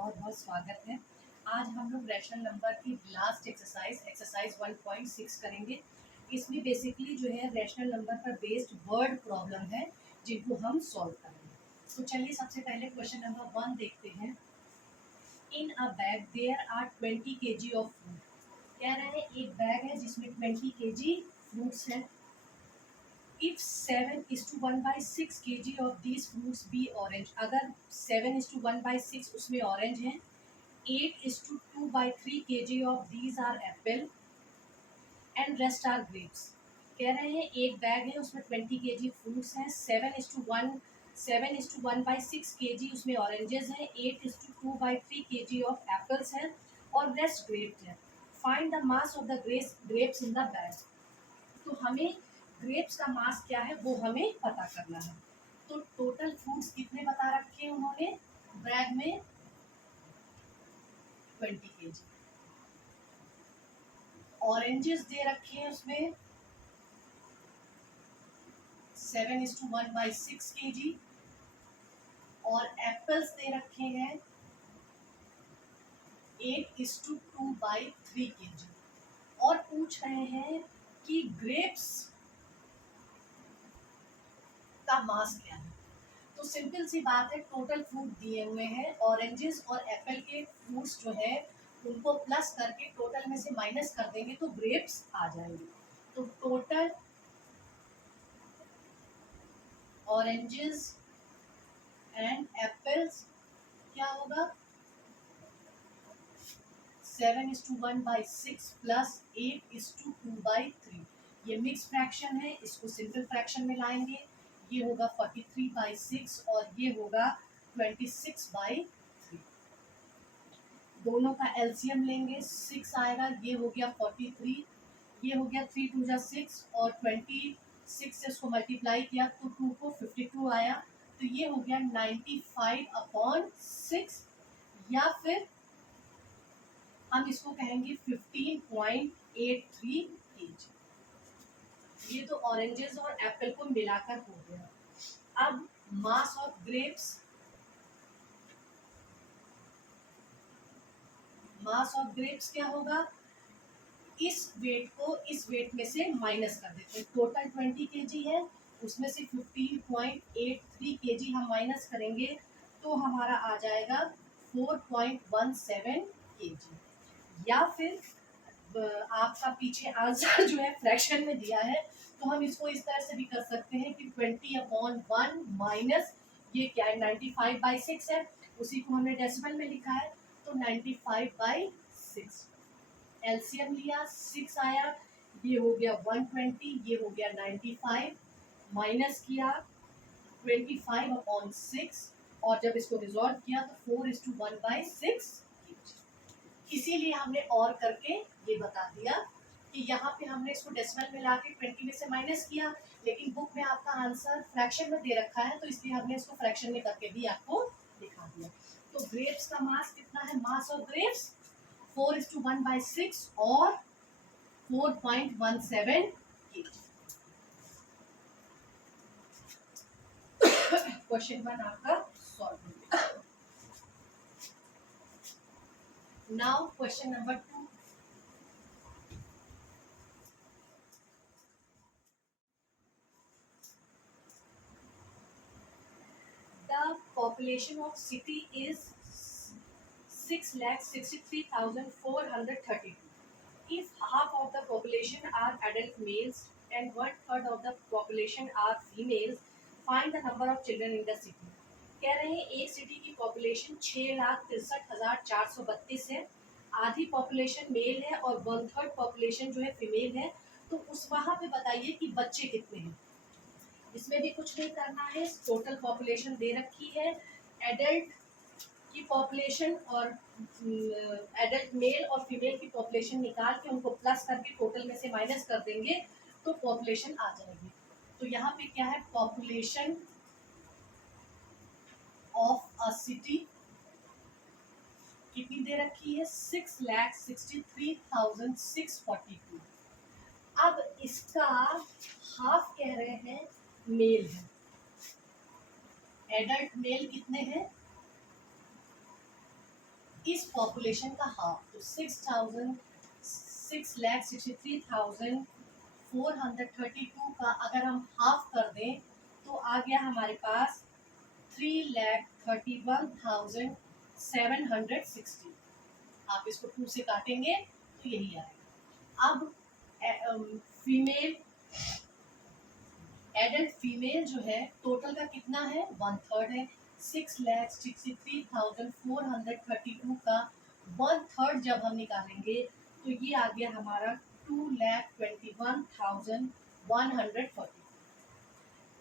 बहुत बहुत स्वागत है। आज हम लोग रैशनल नंबर की लास्ट एक्सरसाइज 1.6 करेंगे। इसमें बेसिकली जो है रैशनल नंबर पर बेस्ड वर्ड प्रॉब्लम है जिनको हम सॉल्व करेंगे। तो चलिए सबसे पहले क्वेश्चन नंबर 1 देखते हैं। In a bag there are 20 kg of fruit. कह रहे हैं एक बैग है जिसमें 20 kg फ्रूट्स है। If 7:1/6 kg of these fruits be orange, अगर 7:1/6 उसमें ऑरेंज है, 8:2/3 kg of these are apple and rest are grapes. कह रहे हैं एक बैग है उसमें 20 kg फ्रूट्स हैं, 7:1/6 kg उसमें ऑरेंजेस हैं, 8:2/3 kg ऑफ एप्पल्स हैं और रेस्ट ग्रेप्स हैं। Find the mass of the grapes in the bag. तो हमें ग्रेप्स का मास क्या है वो हमें पता करना है। तो टोटल फ्रूट्स कितने बता रखे हैं उन्होंने बैग में 20 kg। ऑरेंजेस दे रखे हैं उसमें 7:1/6 kg और एप्पल्स दे रखे हैं 8:2/3 kg और पूछ रहे हैं कि ग्रेप्स का मास क्या है। तो सिंपल सी बात है, टोटल फ्रूट दिए हुए हैं, ऑरेंजेस और एप्पल के फ्रूट्स जो है उनको प्लस करके टोटल में से माइनस कर देंगे तो ग्रेप्स आ जाएंगे। तो टोटल ऑरेंजेस एंड एप्पल्स क्या होगा 7:1/6 प्लस 8:2/3। ये मिक्स फ्रैक्शन है, इसको सिंपल फ्रैक्शन में लाएंगे। ये होगा 43/6 और ये होगा 26/3। दोनों का एलसीएम लेंगे, 6 आएगा, ये हो गया 43, ये हो गया 3 2 6 और 26 से इसको मल्टीप्लाई किया तो 2 को 52 आया। तो ये हो गया 95/6 या फिर हम इसको कहेंगे 15.83 kg। ये तो ऑरेंजेस और एप्पल को मिलाकर हो गया। अब मास ऑफ ग्रेप्स, क्या होगा, इस वेट को इस वेट में से माइनस कर देते हैं। टोटल 20 kg है, उसमें से 15.83 kg हम माइनस करेंगे तो हमारा आ जाएगा 4.17 kg। या फिर आपका पीछे आंसर जो है फ्रैक्शन में दिया है तो हम इसको इस तरह से भी कर सकते हैं कि 20/1 माइनस ये क्या है 95/6 है, उसी को हमने डेसिमल में लिखा है तो 95/6। एलसीएम लिया, 6 आया, ये हो गया 120, ये हो गया 95, माइनस किया 25/6 और जब इसको रिजॉल्व किया तो 4:1/6। इसीलिए हमने और करके ये बता दिया कि यहाँ पे हमने इसको डेसिमल में लाके 20 में से माइनस किया, लेकिन बुक में आपका आंसर फ्रैक्शन में दे रखा है तो इसलिए हमने इसको फ्रैक्शन में करके भी आपको दिखा दिया। तो ग्रेप्स का मास कितना है, मास ऑफ ग्रेप्स 4:1/6 और 4.17 kg। क्वेश्चन 1 आपका सॉल्व हो गया। Now question number 2। The population of city is 6,63,432. If half of the population are adult males and 1/3 of the population are females, find the number of children in the city. कह रहे हैं एक city की population 6,63,432 है, आधी population mail है और 1/3 population जो है फीमेल है। तो उस वहाँ पे बताइए कि बच्चे कितने हैं। इसमें भी कुछ नहीं करना है, टोटल पॉपुलेशन दे रखी है, एडल्ट की पॉपुलेशन और एडल्ट मेल और फीमेल की पॉपुलेशन निकाल के उनको प्लस करके टोटल में से माइनस कर देंगे तो पॉपुलेशन आ जाएगी। तो यहाँ पे क्या है, पॉपुलेशन ऑफ अ सिटी कितनी दे रखी है 6,63,642। अब इसका हाफ कह रहे हैं मेल है, एडल्ट मेल कितने हैं इस पॉपुलेशन का हाफ, तो 6,63,432 का अगर हम हाफ कर दें तो आ गया हमारे पास 3,31,760। आप इसको 2 से काटेंगे तो यही आएगा। अब फीमेल, एडल्ट फीमेल जो है टोटल का कितना है, 1/3 है। 6,63,432 का 1/3 जब हम निकालेंगे तो ये आ गया हमारा 2,21,140।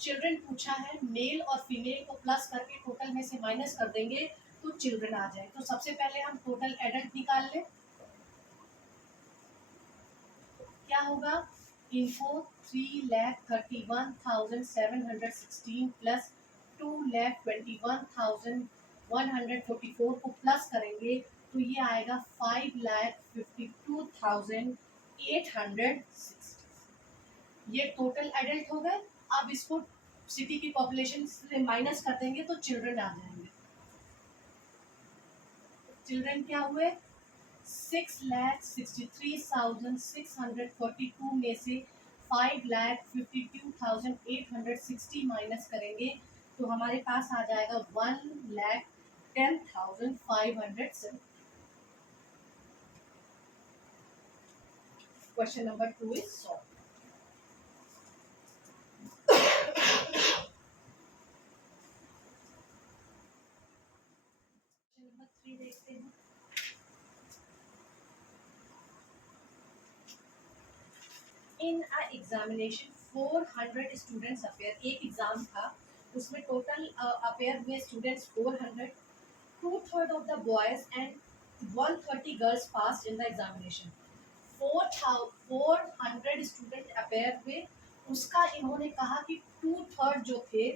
चिल्ड्रन पूछा है, मेल और फीमेल को प्लस करके टोटल में से माइनस कर देंगे तो चिल्ड्रन आ जाए। तो सबसे पहले हम टोटल एडल्ट निकाल लें। क्या होगा, इनको 3,31,716 प्लस 2,21,144 को प्लस करेंगे तो ये आएगा 5,52,860। ये टोटल एडल्ट हो गए। अब इसको सिटी की पॉपुलेशन से माइनस कर देंगे तो चिल्ड्रन आ जाएंगे। चिल्ड्रन क्या हुए, 6,63,642 में से 5,52,860 माइनस करेंगे तो हमारे पास आ जाएगा 1,10,507। Question number 2 is solve. Number 3 देखते हैं। In a examination 400 students appear, एक एग्जाम था उसमें टोटल अपेयर हुए students 400, 2/3 of the boys and 130 girls passed in the examination. 400 student appear हुए, उसका इन्होंने कहा कि 2/3 जो थे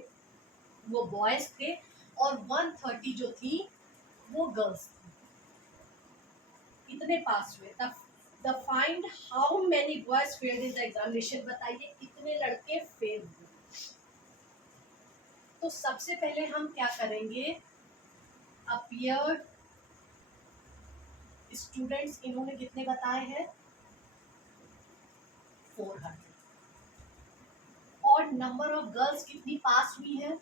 वो बॉयज थे और 130 जो थी वो गर्ल्स थी। कितने पास हुए, the find how many boys failed in the examination, बताइए कितने लड़के फेल हुए। तो सबसे पहले हम क्या करेंगे, अपीयर्ड स्टूडेंट्स इन्होंने कितने बताए हैं, 400, और नंबर ऑफ गर्ल्स कितनी पास हुई है,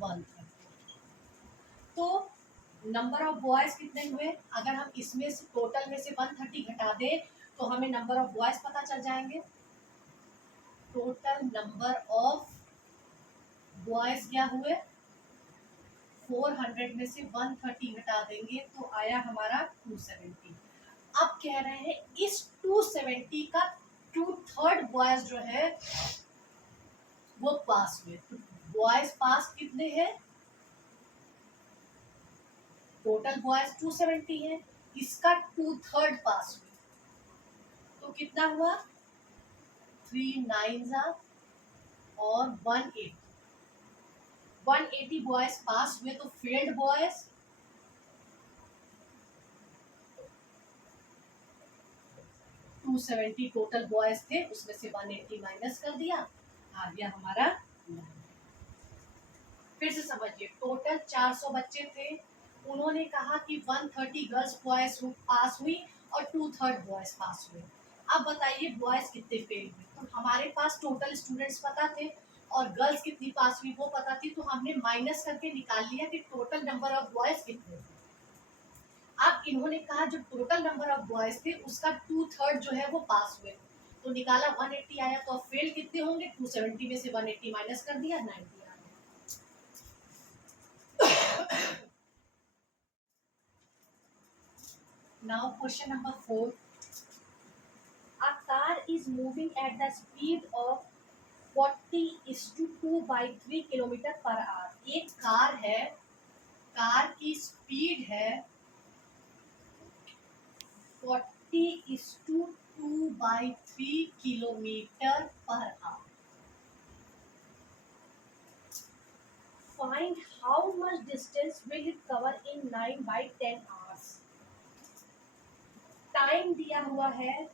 130। तो नंबर ऑफ बॉयज कितने हुए, अगर हम इसमें से टोटल में से 130 घटा दें तो हमें नंबर ऑफ बॉयज पता चल जाएंगे। टोटल नंबर ऑफ बॉयज क्या हुए, 400 में से 130 घटा देंगे तो आया हमारा 270। अब कह रहे हैं इस 270 का 2/3 बॉयज जो है वो पास हुए। तो बॉयज पास कितने हैं, टोटल बॉयज 270 है, इसका 2/3 पास हुए तो कितना हुआ, 3 9 और 180 बॉयज पास हुए। तो फेल्ड बॉयज 270 टोटल बॉयज थे, उसमें से 180 माइनस कर दिया, आ गया हमारा 9। फिर से समझिए, टोटल 400 बच्चे थे, उन्होंने कहा कि 130 गर्ल्स बॉयज पास हुई और 2/3 बॉयज पास हुए। अब बताइए बॉयज कितने फेल हुए। तो हमारे पास टोटल स्टूडेंट्स पता थे और गर्ल्स कितनी पास हुई वो पता थी, तो हमने माइनस करके निकाल लिया कि टोटल नंबर ऑफ बॉयज कितने थे। अब इन्होंने कहा जो टोटल नंबर ऑफ बॉयज थे उसका 2/3 जो है वो पास हुए, तो निकाला 180 आया। तो अब फेल कितने होंगे, 270 में से 180 माइनस कर दिया, 90 आ गया। Now question number 4. A car is moving at the speed of 40:2/3 kilometre per hour. एक कार है, कार की स्पीड है 40:2/3 kilometre per hour. Find how much distance will it cover in 9/10 hours. Time दिया हुआ है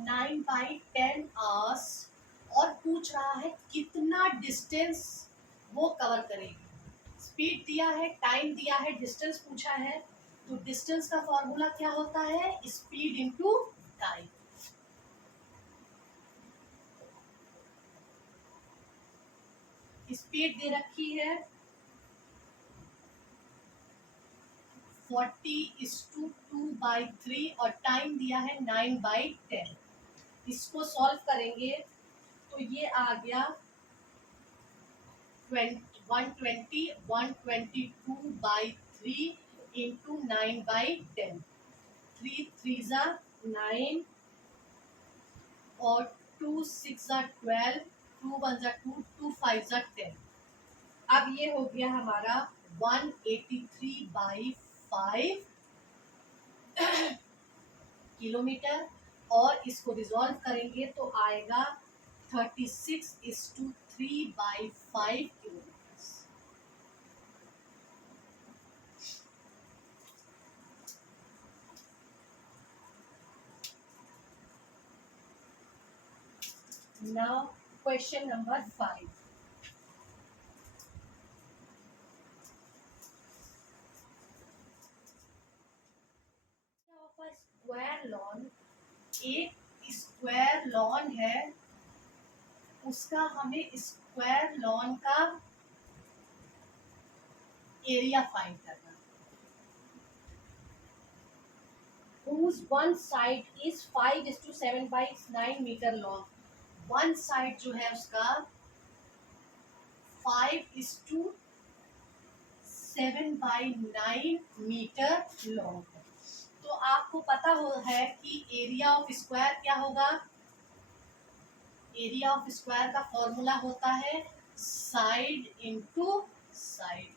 9/10 hours और पूछ रहा है कितना डिस्टेंस वो कवर करेगी। स्पीड दिया है, टाइम दिया है, डिस्टेंस पूछा है, तो डिस्टेंस का फॉर्मूला क्या होता है, स्पीड इनटू टाइम। स्पीड दे रखी है 40:2/3 और टाइम दिया है 9/10। इसको सॉल्व करेंगे तो ये आ गया 122/3 इंटू 9/10। 3 3 9 और 2 6 12, 2 1 2, 2 5 10। अब ये हो गया हमारा 183/5 किलोमीटर, और इसको रिजॉल्व करेंगे तो आएगा 36:3/5 kilometre. Now question number 5. Of a square lawn, एक स्क्वायर लॉन है, उसका हमें स्क्वायर लॉन का एरिया फाइंड करना, whose one side is 5:7/9 metre long. One side जो है उसका 5:7/9 मीटर लॉन्ग है। तो आपको पता है कि एरिया ऑफ स्क्वायर क्या होगा। एरिया ऑफ स्क्वायर का फॉर्मूला होता है side into side.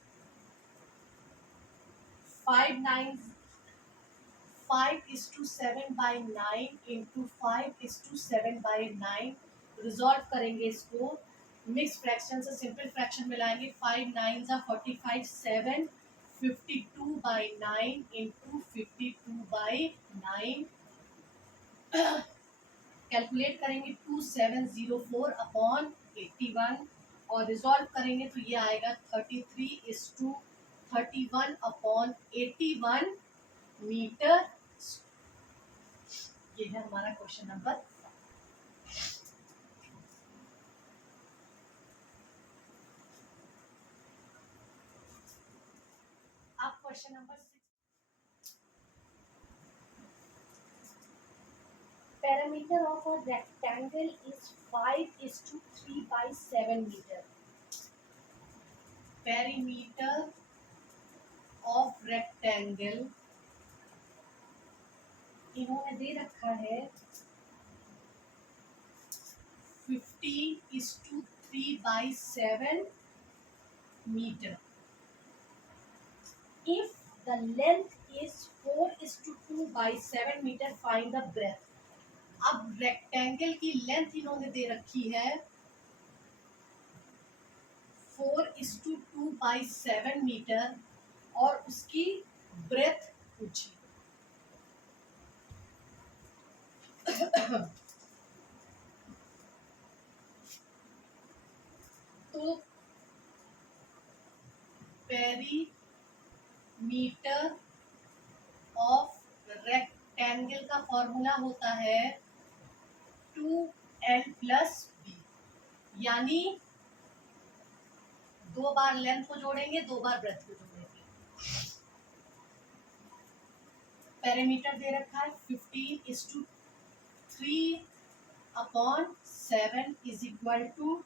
5:7/9 into 5:7/9। Resolve करेंगे इसको, मिक्स फ्रैक्शन से सिंपल फ्रैक्शन में लाएंगे। 5 9 45, 7 52/9 इंटू 52/9। कैलकुलेट करेंगे 2704/81 और रिजॉल्व करेंगे तो ये आएगा 33:31/81 मीटर। ये है हमारा क्वेश्चन नंबर। अब question number 6। Perimeter of a rectangle is 5:3/7 meter. Perimeter of rectangle इन्होंने दे रखा है 50:3/7 meter. If the length is 4:2/7 meter, find the breadth. अब रेक्टेंगल की लेंथ इन्होंने दे रखी है 4:2/7 मीटर और उसकी ब्रेथ पूछी। तो पेरीमीटर ऑफ रेक्टेंगल का फॉर्मूला होता है 2l+b, यानी 2 बार लेंथ को जोड़ेंगे, 2 बार ब्रेथ को जोड़ेंगे। पेरीमीटर दे रखा है 15:3/7 इज इक्वल टू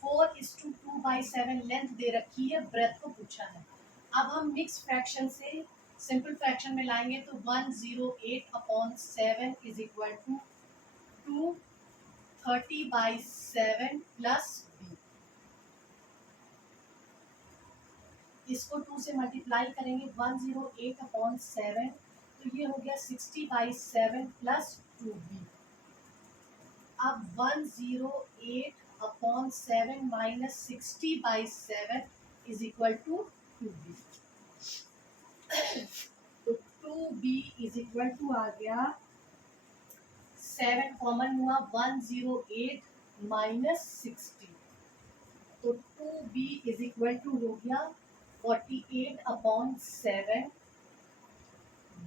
4:2/7 लेंथ दे रखी है, ब्रेथ को पूछा है। अब हम मिक्स फ्रैक्शन से सिंपल फ्रैक्शन में लाएंगे तो 108/7 is equal to 230/7 plus b। इसको 2 से मल्टीप्लाई करेंगे 108/7, तो ये हो गया 60/7 प्लस 2b। अब 108/7 minus 60/7 is equal to 2b। तो 2b इज इक्वल टू आ गया 7 कॉमन हुआ 108 माइनस 60, तो 2b इज इक्वल टू हो गया 48/7।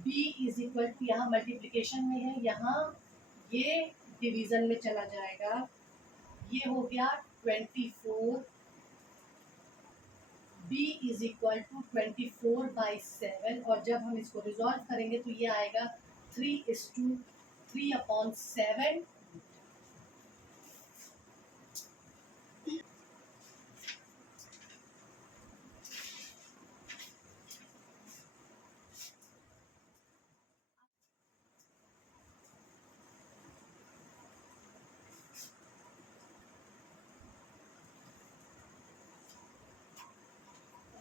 b इज इक्वल टू, यहाँ मल्टीप्लिकेशन में है, यहाँ ये डिवीजन में चला जाएगा, ये हो गया 24। b इज इक्वल टू 24/7, और जब हम इसको रिजॉल्व करेंगे तो ये आएगा 3:3/7।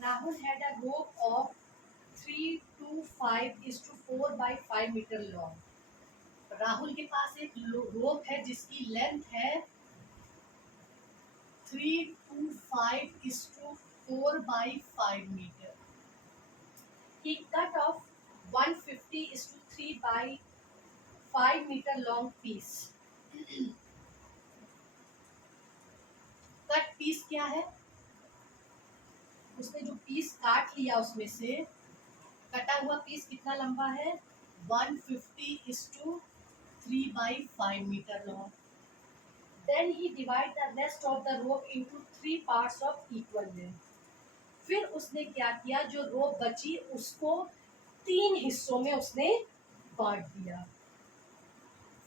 Rahul had a rope of 325:4/5 metre long. Rahul के पास एक रोप है जिसकी लेंथ है 325:4/5 metre. He cut off 150:3/5 metre long piece. Cut piece क्या है? उसने जो पीस काट लिया उसमें से कटा हुआ पीस कितना लंबा है? 150:3/5 metre long. Then he divide the rest of the rope into 3 parts of equal length. फिर उसने क्या किया, जो रोप बची उसको 3 हिस्सों में उसने बांट दिया।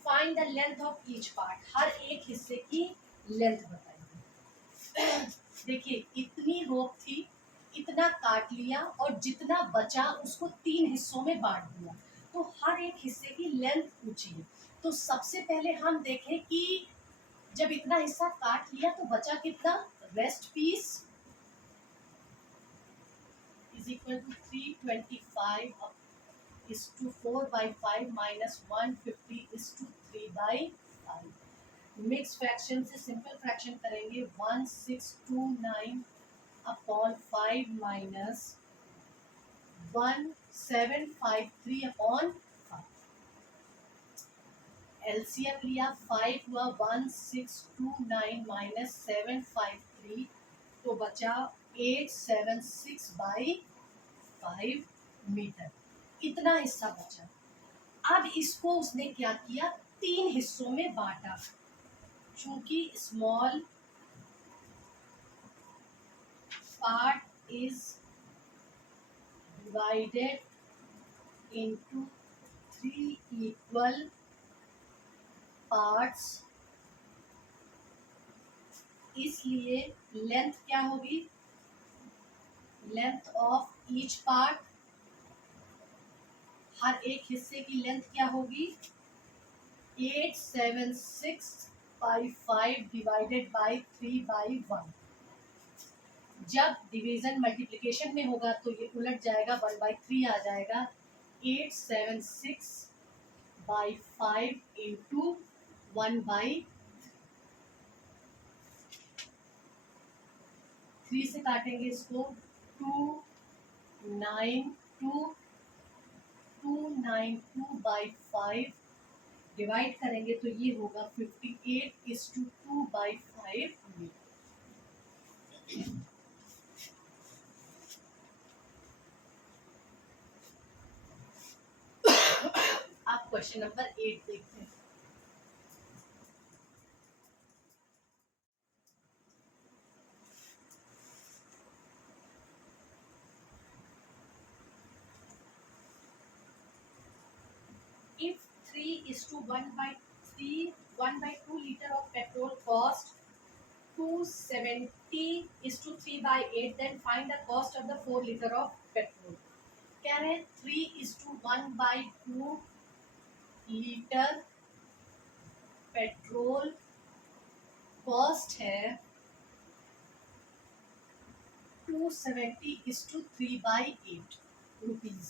Find the length of each part. हर एक हिस्से की लेंथ बताइए। देखिए इतनी रोप थी, इतना काट लिया और जितना बचा उसको 3 हिस्सों में बांट दिया, तो हर एक हिस्से की लेंथ पूछी है। तो सबसे पहले हम देखें कि जब इतना हिस्सा काट लिया तो बचा कितना? Rest piece is equal to 325:4/5 minus 150:3/5। Mix fraction से सिंपल फ्रैक्शन करेंगे, 1629/5 माइनस 1753/5। एलसीएम लिया, 5 हुआ 1629 माइनस 753, तो बचा 876/5 मीटर। इतना हिस्सा बचा। अब इसको उसने क्या किया? 3 हिस्सों में बांटा। चूंकि small part is divided into 3 equal parts, इसलिए लेंथ क्या होगी? लेंथ ऑफ ईच पार्ट, हर एक हिस्से की लेंथ क्या होगी? 876/5 डिवाइडेड बाई 3/1। जब डिवीजन मल्टीप्लिकेशन में होगा तो ये उलट जाएगा, 1/3 आ जाएगा। 876/5 इंटू 1/3 से काटेंगे इसको, 292/5 डिवाइड करेंगे तो ये होगा 58:2/5 मीटर। आप क्वेश्चन नंबर 8 देखते हैं। If 3:1/3, 1/2 liter of petrol cost 270:3/8, then find the cost of the 4 liter of petrol। कह रहे हैं 3:1/2 लीटर पेट्रोल कॉस्ट है 270:3/8 रुपीज।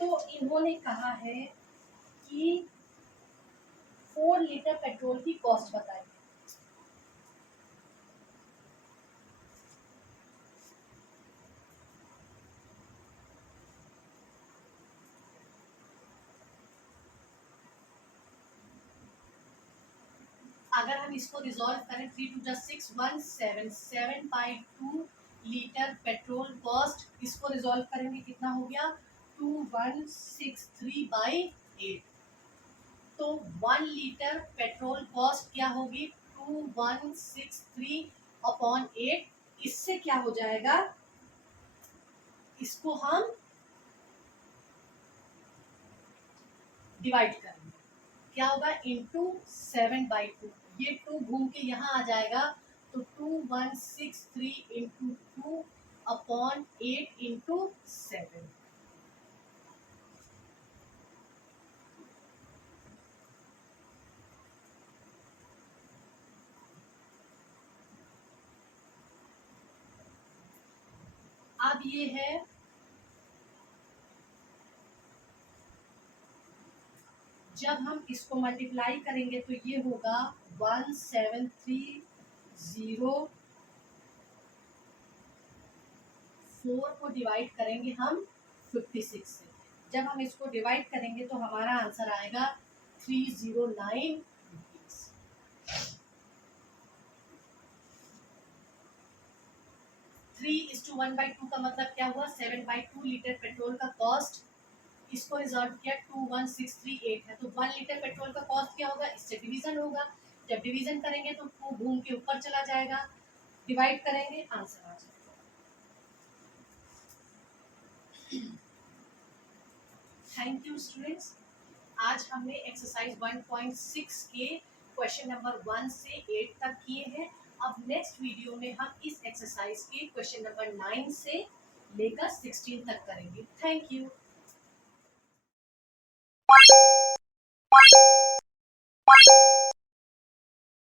तो इन्होंने कहा है कि 4 लीटर पेट्रोल की कॉस्ट बताइए। अगर हम इसको रिजॉल्व करें 3 टू जा 6 177.2 लीटर पेट्रोल कॉस्ट, इसको रिजॉल्व करेंगे कितना हो गया 2163/8। तो 1 लीटर पेट्रोल कॉस्ट क्या होगी 2163/8। इससे क्या हो जाएगा, इसको हम डिवाइड करेंगे, क्या होगा इंटू 7/2। ये 2 घूम के यहाँ आ जाएगा, तो 2163 इंटू 2/8 इंटू 7। अब ये है जब हम इसको मल्टीप्लाई करेंगे तो ये होगा 1730। 4 को डिवाइड करेंगे हम 56 से, जब हम इसको डिवाइड करेंगे तो हमारा आंसर आएगा 309 रुपीज। 3:1/2 का मतलब क्या हुआ 7/2 लीटर पेट्रोल का कॉस्ट, इसको रिजॉल्व किया 21638 है, तो 1 लीटर पेट्रोल का कॉस्ट क्या होगा, इससे डिवीजन होगा, जब डिवीजन करेंगे तो 2 घूम के ऊपर चला जाएगा, डिवाइड करेंगे आंसर आ जाएगा। थैंक यू स्टूडेंट्स, आज हमने एक्सरसाइज 1.6 के क्वेश्चन नंबर 1 से 8 तक किए हैं। अब नेक्स्ट वीडियो में हम इस एक्सरसाइज के क्वेश्चन नंबर 9 से लेकर 16 तक करेंगे। Thank you.